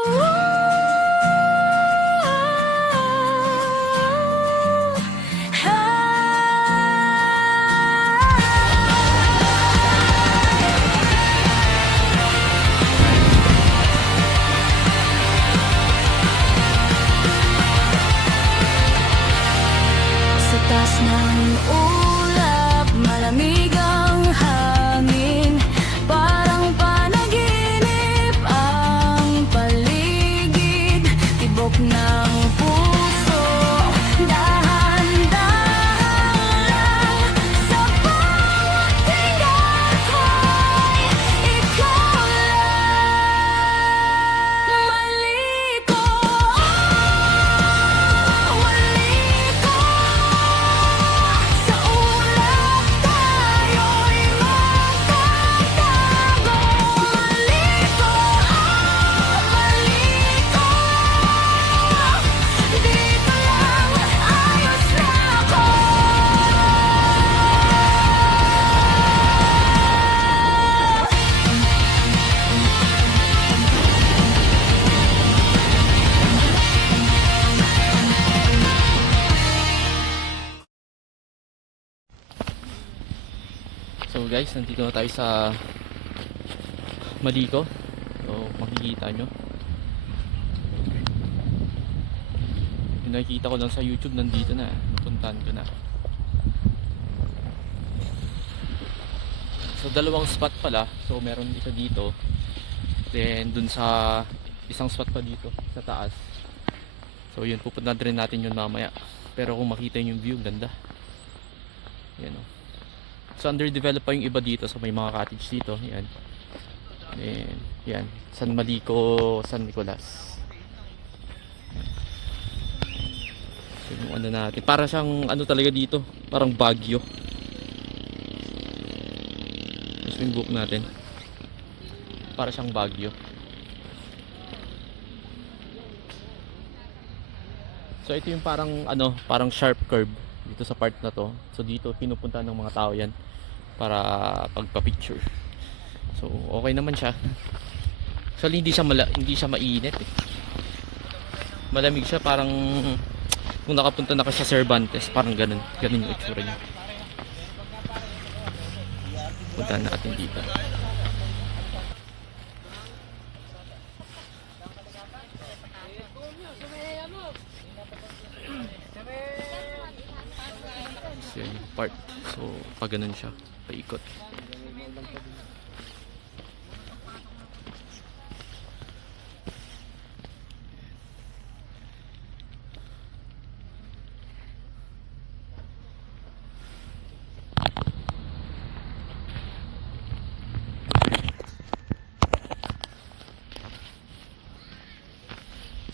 Sa taas ng ulap, malamig ang hangin. Parang panaginip ang paligid. Tibok ng puso, dahan-dahan lang. Sa bawat tinga ko'y ikaw lang. Maliko, waliko. Sa ulap tayo'y magtatago. Maliko, maliko. Dito lang, ayos na ako. So guys, nandito na tayo sa Maliko. So makikita nyo, yung nakikita ko lang sa YouTube, nandito na, napuntahan ko na. So dalawang spot pala. So meron isa dito, then dun sa isang spot pa dito sa taas. So yun, pupunta rin natin yun mamaya. Pero kung makita nyo yung view, ganda. Yan o. So underdeveloped pa yung iba dito. So may mga cottage dito. Yan. Then, yan. San Maliko, San Nicolas. So yung ano natin. Para siyang ano talaga dito. Parang Baguio. Tapos yung book natin. Para siyang Baguio. So ito yung parang ano, parang sharp curve dito sa part na to. So dito pinupuntahan ng mga tao yan para pagpa-picture. So okay naman siya. Actually hindi siya mainit eh. Malamig siya, parang kung nakapunta na ka sa Cervantes, parang ganun yung itsura niya. Puntahan natin dito. So yun yung part. So pag ganun siya, paikot.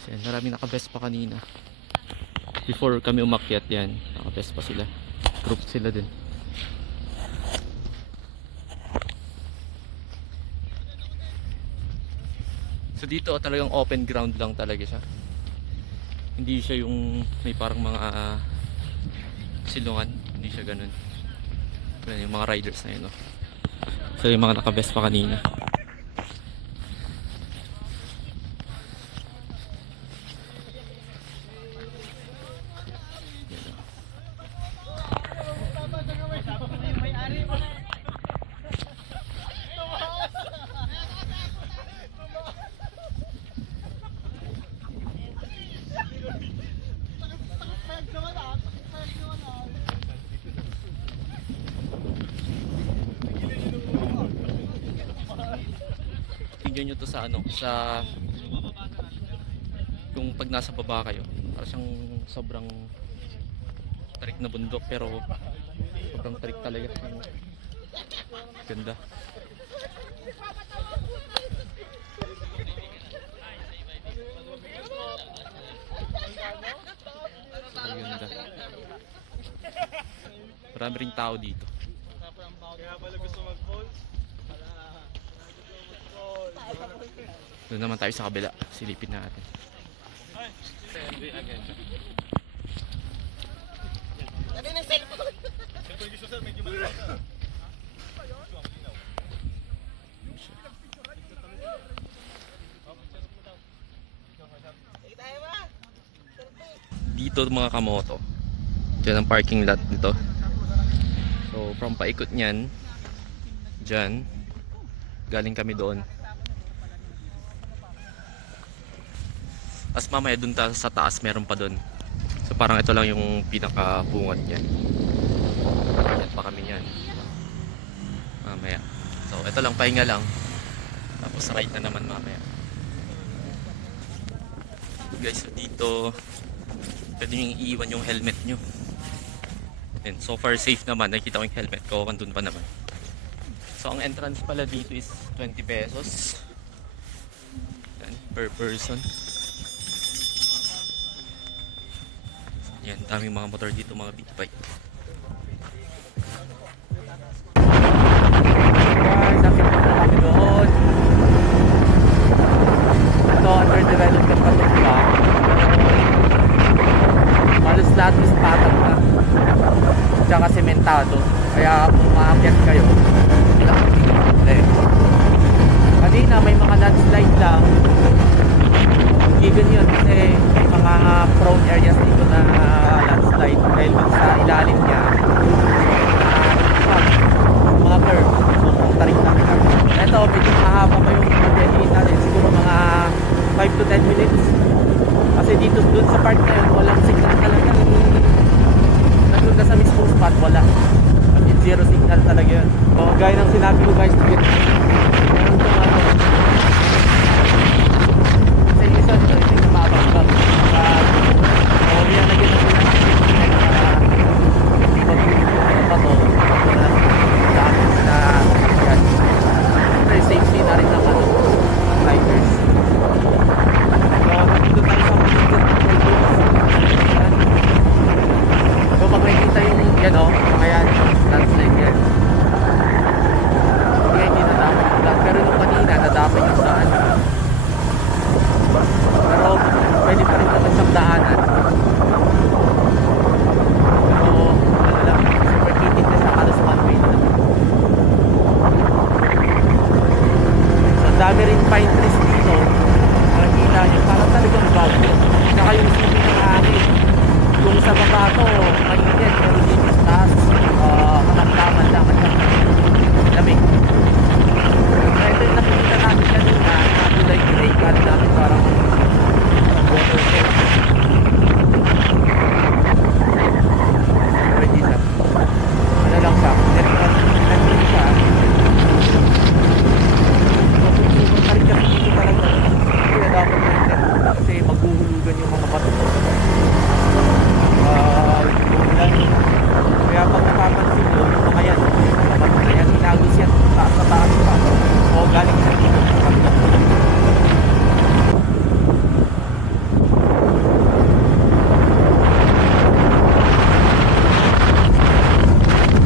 So yan, marami naka-vest pa kanina. Before kami umakyat yan, naka-vest pa sila. Group sila din. So dito talagang open ground lang talaga siya. Hindi siya yung may parang mga silungan. Hindi siya ganun. Yan yung mga riders na yun, no? So yung mga naka-vest pa kanina. Tingnan nyo to sa ano, sa yung pag nasa baba kayo, para siyang sobrang tarik na bundok, pero sobrang tarik talaga. Ganda. Ganda. Marami ring tao dito. Kaya pala gusto mag-fall. Doon naman tayo sa kabila. Silipin natin. Ano yung cellphone? Cellphone gusto sir, medyo malaki. dito mga kamoto. Diyan ang parking lot dito. So from paikot niyan, dyan, galing kami doon. As mamaya dun sa taas meron pa doon. So parang ito lang yung pinakabungad niyan. Yan pa kami niyan. Mamaya. So ito lang, pahinga lang. Tapos ride na naman mamaya. Guys, so dito pwede nyo iiwan yung helmet nyo. And so far safe naman. Nakikita ko yung helmet ko, kandun pa naman. So ang entrance pala dito is 20 pesos. Yan, per person. Yan, daming mga motor dito, mga big bike. Guys, nakita na kami doon. Ito, under development pa ito pa. Halos lahat is patag na. Tsaka sementado. Kaya kung maakyat kayo, kanina may mga landslide lang. Given yun kasi may mga prone areas dito na landslide dahil sa ilalim niya mga curve. So tarik lang lang. Ito, medyo mahaba pa yung pagdahin natin. Siguro mga 5 to 10 minutes. Kasi dito dun sa part na yun, walang signal talaga. Nandun ka sa mismong spot, wala. At in zero signal talaga yun. So gaya ng sinabi ko guys, meron itong ano. Kasi minsan ito yung namabagtag. So yan na yun ang safety na rin ng ano, riders. So nandito tayo sa so makikita yung yan o, ayan, landslide yan. Kaya hindi nadamay yung daan, pero nung kanina nadamay yung daan. Pero pwede pa rin naman siyang daanan. So ano lang, super kitid na siya, halos one way na. So dami rin pine trees dito. Nakikita nyo, parang talagang bago. Saka yung sipin ng hangin. Yung sa baba ko, mainit, pero dito sa taas, karamdaman lang at lamig. Kaya ito yung nakikita natin kanina, kulay gray cut namin parang water tank. Pero hindi siya. Ano lang siya, nandun siya. So kung super pa rin kasi dito talaga, kaya dapat na kasi maghuhulugan yung mga bato. Kaya pag napapansin nyo, yung mga yan, mga bato na yan, inagos yan taas sa taas pa. O galing sa dito sa kapila.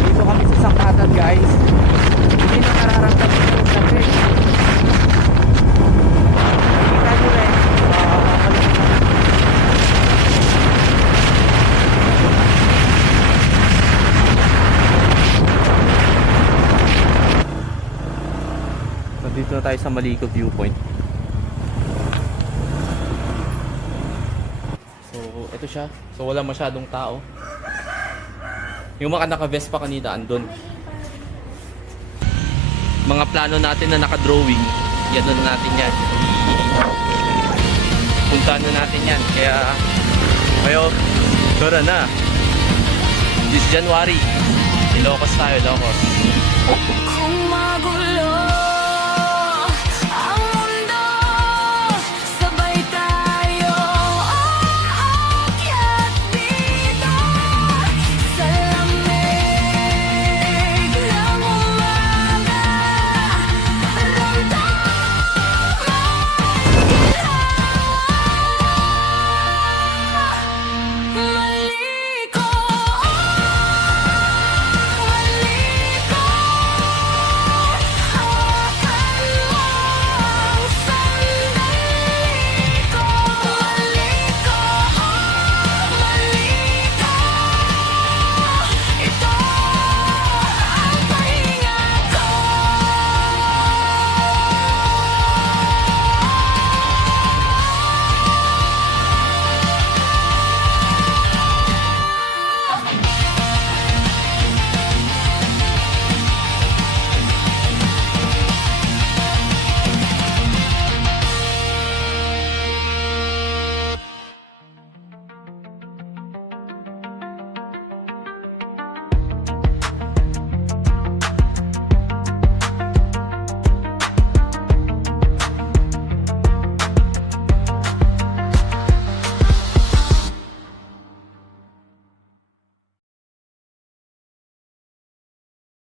Dito kami sa Sakatan guys. Hindi na nararamdaman yung sabi. Nakikita nyo rin. Dito na tayo sa Maliko viewpoint. So, ito siya. So, wala masyadong tao. Yung mga naka-Vespa kanina, andun. Mga plano natin na naka-drawing, yan na natin yan. Puntahan na natin yan. Kaya, kayo, tara na. This January, Ilocos tayo, Ilocos.